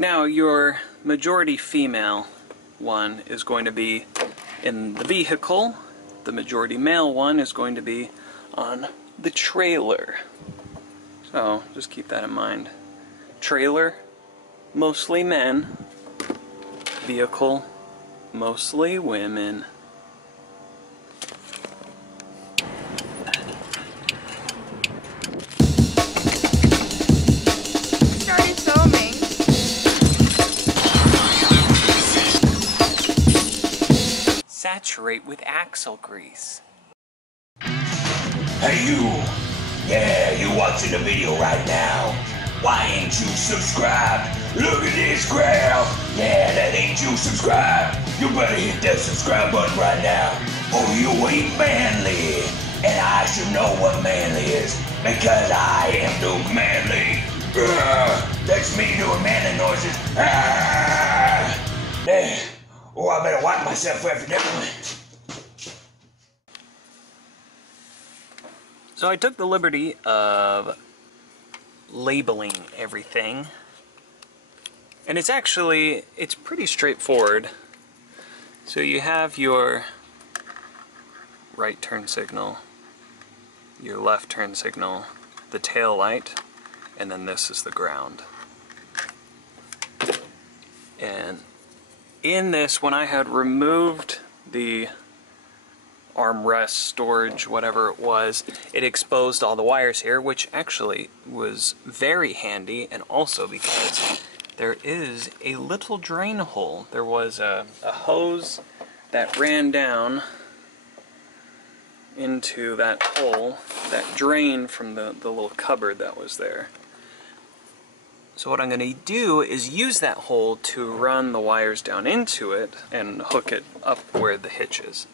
Now your majority female one is going to be in the vehicle. The majority male one is going to be on the trailer. So just keep that in mind. Trailer, mostly men. Vehicle, mostly women. Started filming. Saturate with axle grease. Hey you! Yeah, you watching the video right now. Why ain't you subscribed? Look at this crowd. Yeah, that ain't you subscribed. You better hit that subscribe button right now. Or you ain't manly. And I should know what manly is. Because I am Duke Manley. That's me doing manly noises. Oh, I better wipe myself after that one. So I took the liberty of labeling everything, and it's pretty straightforward. So you have your right turn signal, your left turn signal, the tail light, and then this is the ground. And in this, when I had removed the armrest, storage, whatever it was, it exposed all the wires here, which actually was very handy, and also because there is a little drain hole. There was a hose that ran down into that hole, that drain from the little cupboard that was there. So what I'm going to do is use that hole to run the wires down into it and hook it up where the hitch is.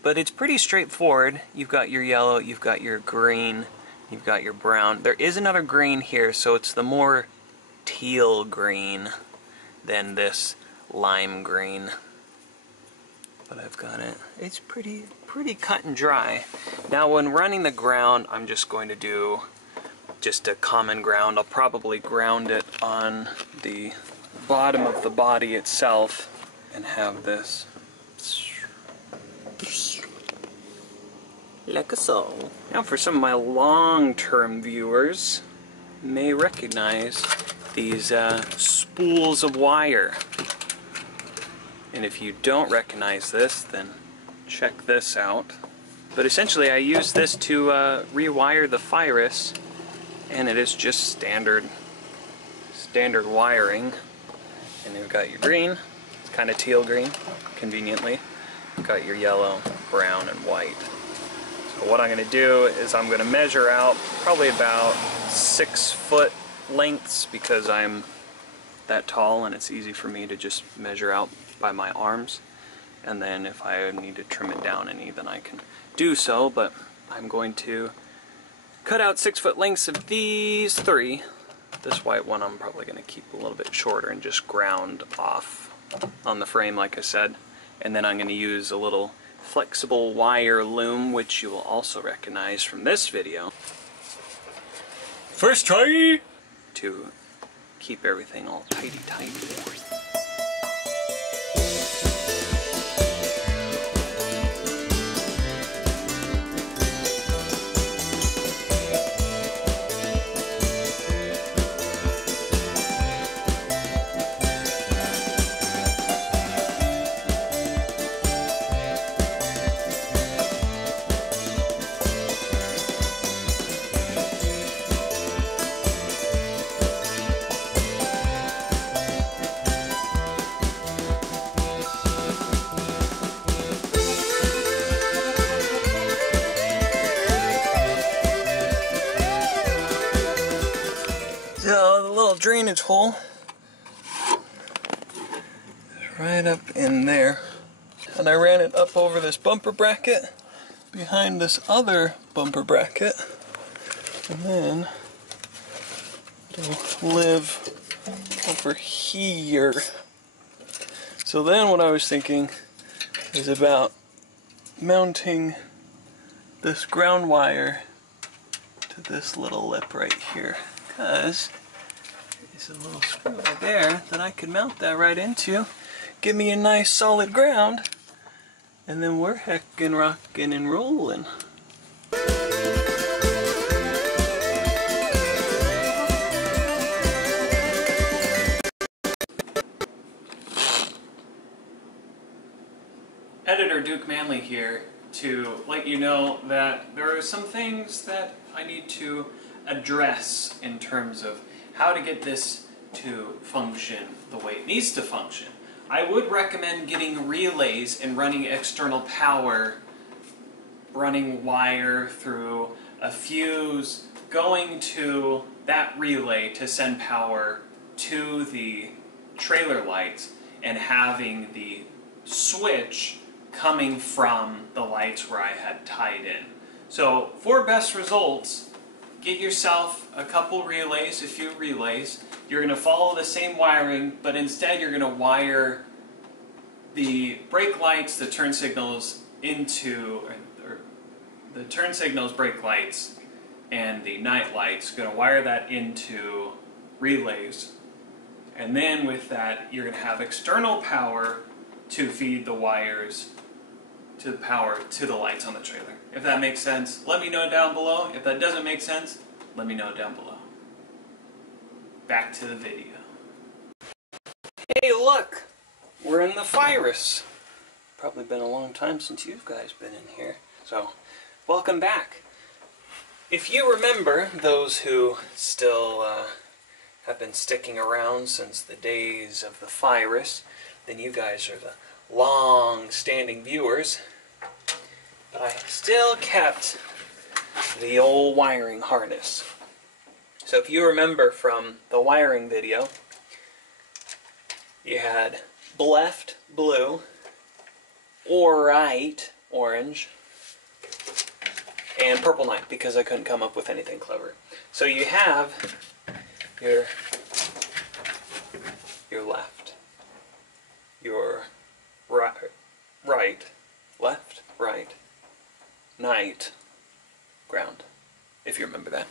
But it's pretty straightforward. You've got your yellow, you've got your green, you've got your brown. There is another green here, so it's the more teal green than this lime green. But I've got it. It's pretty cut and dry. Now when running the ground, I'm just going to do just a common ground. I'll probably ground it on the bottom of the body itself and have this like so. Now for some of my long-term viewers may recognize these spools of wire. And if you don't recognize this, then check this out. But essentially I use this to rewire the Firus, and it is just standard wiring. And you've got your green, it's kind of teal green, conveniently. You've got your yellow, brown, and white. So what I'm going to do is I'm going to measure out probably about 6 foot lengths, because I'm that tall and it's easy for me to just measure out by my arms. And then if I need to trim it down any, then I can do so. But I'm going to cut out 6 foot lengths of these 3. This white one I'm probably going to keep a little bit shorter and just ground off on the frame like I said. And then I'm going to use a little flexible wire loom, which you will also recognize from this video. First try! To keep everything all tighty-tighty. So the little drainage hole is right up in there, and I ran it up over this bumper bracket behind this other bumper bracket, and then it'll live over here. So then what I was thinking is about mounting this ground wire to this little lip right here, because a little screw right there that I could mount that right into. Give me a nice solid ground. And then we're heckin' rockin' and rollin'. Editor Duke Manley here to let you know that there are some things that I need to address in terms of how to get this to function the way it needs to function. I would recommend getting relays and running external power, running wire through a fuse, going to that relay to send power to the trailer lights, and having the switch coming from the lights where I had tied in. So for best results, get yourself a couple relays, a few relays. You're going to follow the same wiring, but instead you're going to wire the brake lights, the turn signals into, or the turn signals, brake lights, and the night lights. You're going to wire that into relays. And then with that, you're going to have external power to feed the wires to the power to the lights on the trailer. If that makes sense, let me know down below. If that doesn't make sense, let me know down below. Back to the video. Hey, look! We're in the virus. Probably been a long time since you guys been in here. So, welcome back. If you remember, those who still have been sticking around since the days of the virus, then you guys are the long-standing viewers. But I still kept the old wiring harness. So if you remember from the wiring video, you had left blue, or right orange, and purple night, because I couldn't come up with anything clever. So you have your left, your right, left, right, night, ground. If you remember that.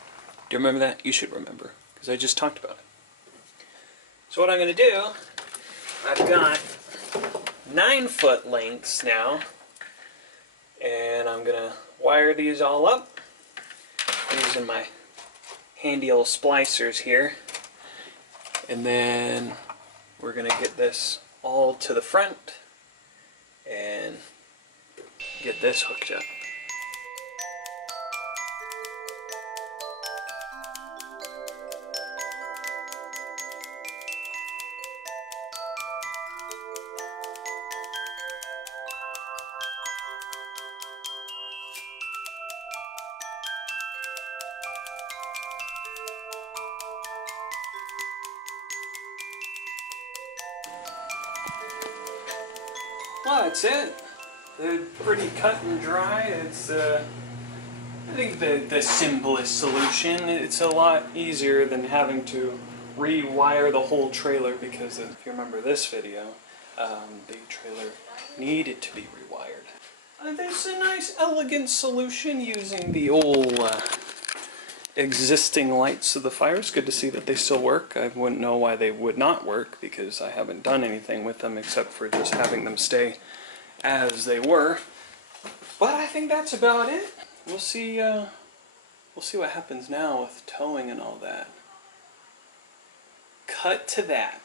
Do you remember that? You should remember, because I just talked about it. So what I'm going to do, I've got 9-foot lengths now, and I'm going to wire these all up using my handy old splicers here. And then we're going to get this all to the front and get this hooked up. Well, that's it. They're pretty cut and dry. It's, I think, the simplest solution. It's a lot easier than having to rewire the whole trailer, because if you remember this video, the trailer needed to be rewired. There's a nice, elegant solution using the old existing lights of the fire. It's good to see that they still work. I wouldn't know why they would not work, because I haven't done anything with them except for just having them stay as they were. But I think that's about it. We'll see what happens now with towing and all that. Cut to that.